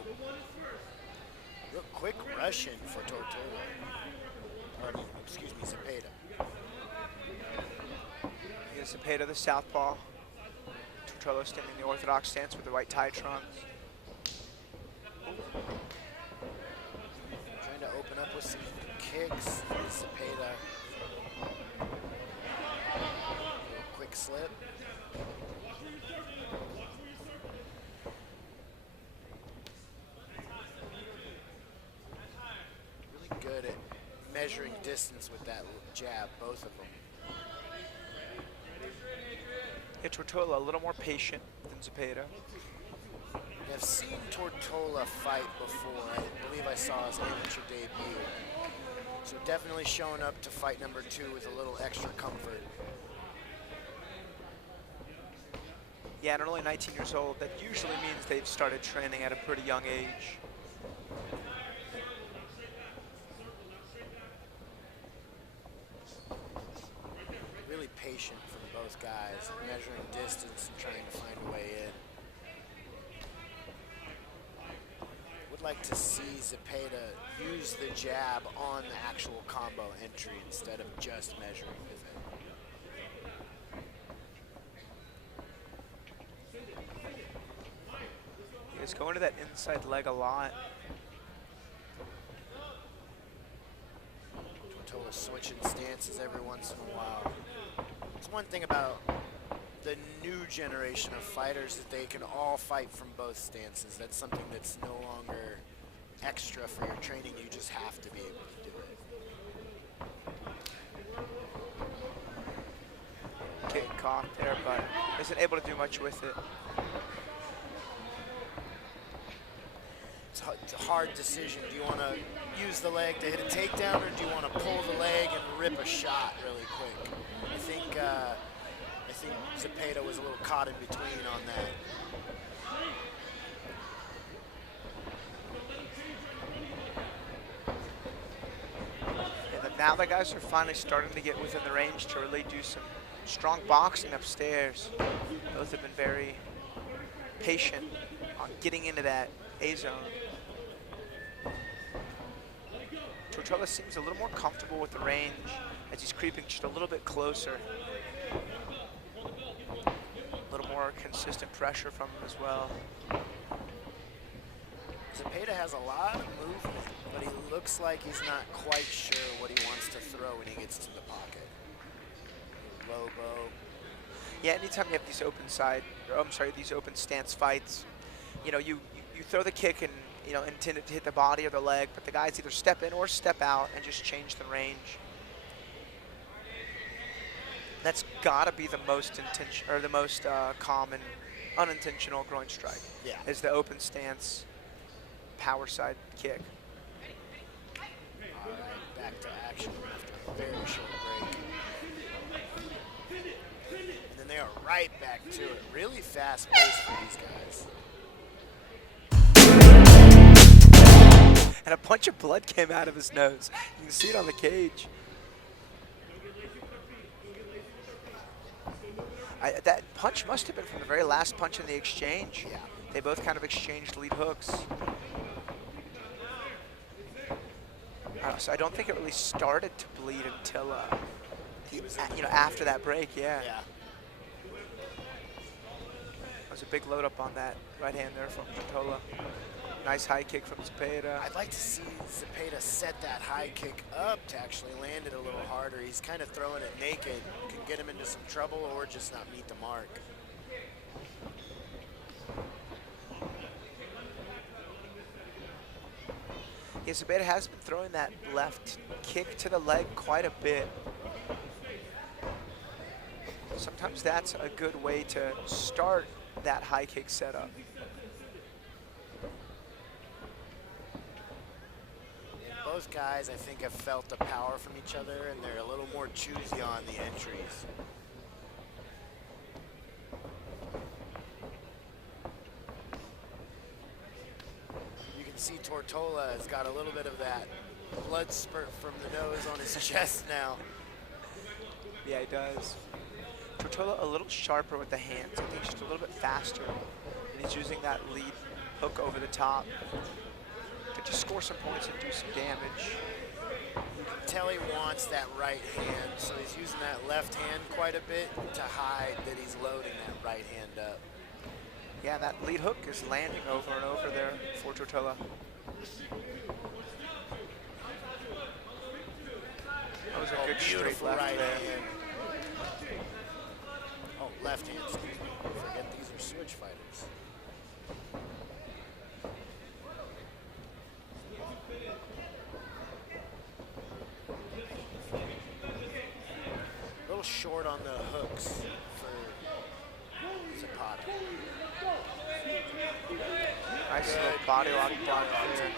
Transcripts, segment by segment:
Oh, real quick Russian for Tortola. Or, excuse me, Zepeda. Here's Zepeda, the southpaw. Tortola standing in the orthodox stance with the white tie trunks. Trying to open up with some kicks. Zepeda. Quick slip. Really good at measuring distance with that jab, both of them. Yeah, Tortola a little more patient than Zepeda. I've seen Tortola fight before. I believe I saw his amateur debut. So definitely showing up to fight number 2 with a little extra comfort. Yeah, and only 19 years old. That usually means they've started training at a pretty young age. Really patient from both guys, measuring distance and trying to find a way in. Would like to see Zepeda use the jab on the actual combo entry instead of just measuring with it. He's going to that inside leg a lot. Tortola switching stances every once in a while. It's one thing about the new generation of fighters that they can all fight from both stances. That's something that's no longer extra for your training. You just have to be able to do it. Getting caught there, but isn't able to do much with it. It's a hard decision. Do you want to use the leg to hit a takedown, or do you want to pull the leg and rip a shot really quick? I think Zepeda was a little caught in between on that. And now the guys are finally starting to get within the range to really do some strong boxing upstairs. Both have been very patient on getting into that A-zone. Tortola seems a little more comfortable with the range as he's creeping just a little bit closer. A little more consistent pressure from him as well. Zepeda has a lot of movement, but he looks like he's not quite sure what he wants to throw when he gets to the pocket. Lobo. Yeah, anytime you have these open these open stance fights, you know, you throw the kick and, you know, intend it to hit the body or the leg, but the guys either step in or step out and just change the range. That's gotta be the most common unintentional groin strike. Yeah. Is the open stance power side kick. All right, back to action after a very short break. And then they are right back to it. Really fast pace for these guys. And a bunch of blood came out of his nose. You can see it on the cage. That punch must have been from the very last punch in the exchange. Yeah. They both kind of exchanged lead hooks. So I don't think it really started to bleed until, after that break, yeah. Yeah. That was a big load up on that right hand there from Tortola. Nice high kick from Zepeda. I'd like to see Zepeda set that high kick up to actually land it a little harder. He's kind of throwing it naked. Can get him into some trouble or just not meet the mark. Yeah, Zepeda has been throwing that left kick to the leg quite a bit. Sometimes that's a good way to start that high kick setup. Both guys, I think, have felt the power from each other, and they're a little more choosy on the entries. You can see Tortola has got a little bit of that blood spurt from the nose on his chest now. Yeah, he does. Tortola a little sharper with the hands. I think just a little bit faster. And he's using that lead hook over the top to just score some points and do some damage. Tell he wants that right hand, so he's using that left hand quite a bit to hide that he's loading that right hand up. Yeah, that lead hook is landing over and over there for Tortola. That was a good straight left right there. hand. Oh, left hand, excuse me. Forget these are switch fighters. A little short on the hooks for Zepeda. Nice little body lock block there.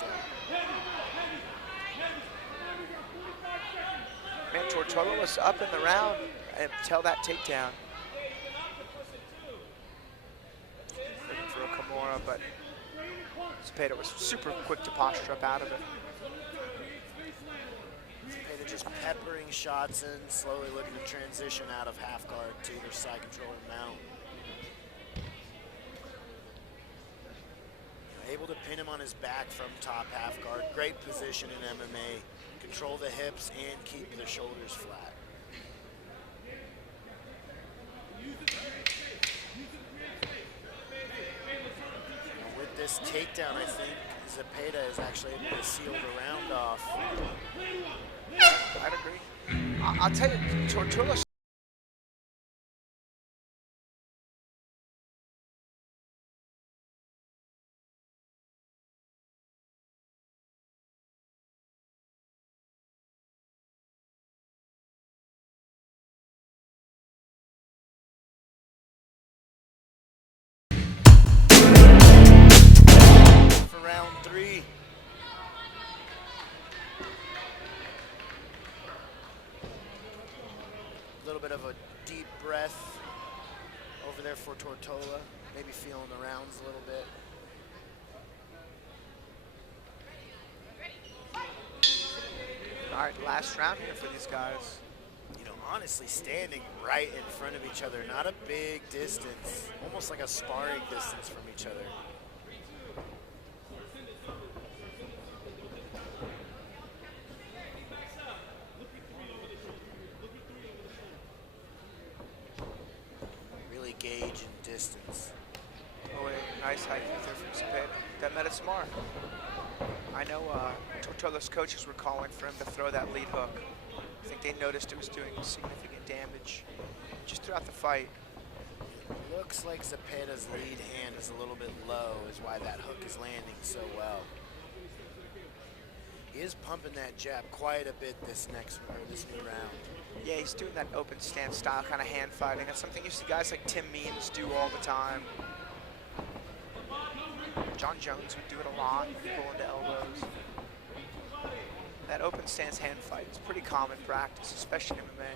Man, Tortola was up in the round until that takedown. Looking for a Kimura, but Zepeda was super quick to posture up out of it. Zepeda just peppering shots in, slowly looking to transition out of half guard to either side control or mount. Able to pin him on his back from top half guard. Great position in MMA. Control the hips and keep the shoulders flat. With this takedown, I think Zepeda is actually able to seal the round off. I'd agree. I'll tell you, Tortola. For round 3. A little bit of a deep breath over there for Tortola. Maybe feeling the rounds a little bit. All right, last round here for these guys. You know, honestly, standing right in front of each other, not a big distance, almost like a sparring distance from each other. Really gauging distance. Oh, wait, nice high kick there from Zepeda. That met it smart. I know Tortola's coaches were calling for him to throw that lead hook. I think they noticed it was doing significant damage just throughout the fight. Looks like Zepeda's lead hand is a little bit low, is why that hook is landing so well. He is pumping that jab quite a bit this new round. Yeah, he's doing that open stance style kind of hand fighting. That's something you see guys like Tim Means do all the time. John Jones would do it a lot, pull into elbows. That open stance hand fight is pretty common practice, especially in MMA.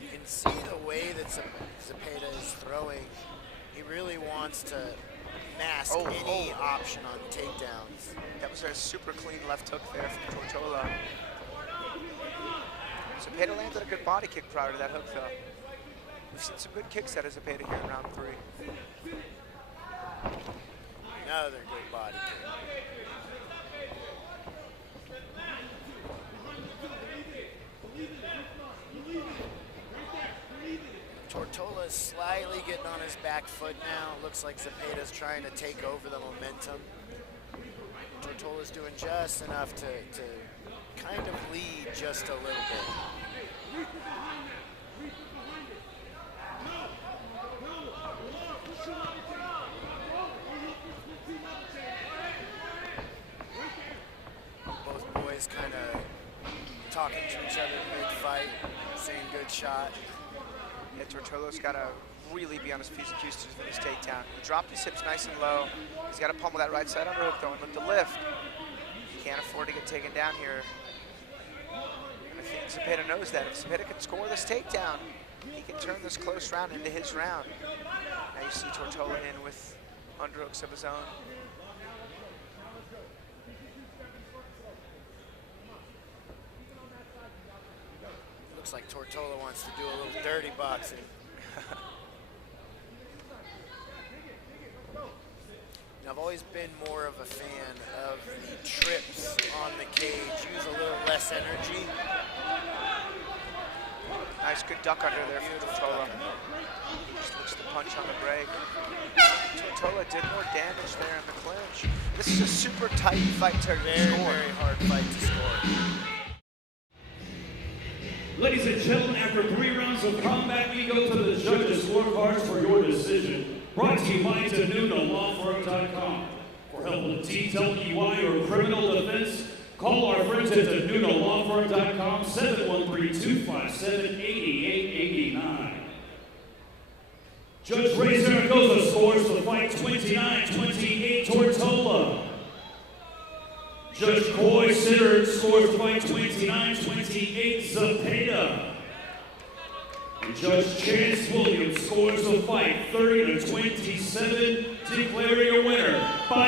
You can see the way that Zepeda is throwing. He really wants to mask any option on takedowns. That was a super clean left hook there from Tortola. Zepeda landed a good body kick prior to that hook, though. We've seen some good kicks out of Zepeda here in round 3. Another good body kick. Tortola is slightly getting on his back foot now. Looks like Zepeda's trying to take over the momentum. Tortola's doing just enough to kind of lead just a little bit. Both boys kind of talking to each other mid-fight, saying good shot. Yeah, Tortola's got to really be on his P's and Q's to finish takedown. He dropped his hips nice and low. He's got to pummel that right side underhook though and look to lift. Can't afford to get taken down here. And I think Zepeda knows that. If Zepeda can score this takedown, he can turn this close round into his round. Now you see Tortola in with underhooks of his own. like Tortola wants to do a little dirty boxing. I've always been more of a fan of the trips on the cage. Use a little less energy. Nice, good duck under there from Tortola. Just looks to punch on the break. Tortola did more damage there in the clinch. This is a super tight fight to score. Very hard fight to score. Ladies and gentlemen, after 3 rounds of combat, we go to the judges' scorecards for your decision. Brought to you by DeNunoLawFirm.com. For help with detailed EY or criminal defense, call our friends at DeNunoLawFirm.com, 713-257-8889. Judge Ray Zaragoza scores the fight 29-28 Tortola. Judge Coy Sitter scores the fight 29-28 Zepeda. And Judge Chance Williams scores the fight 30-27, declaring your winner by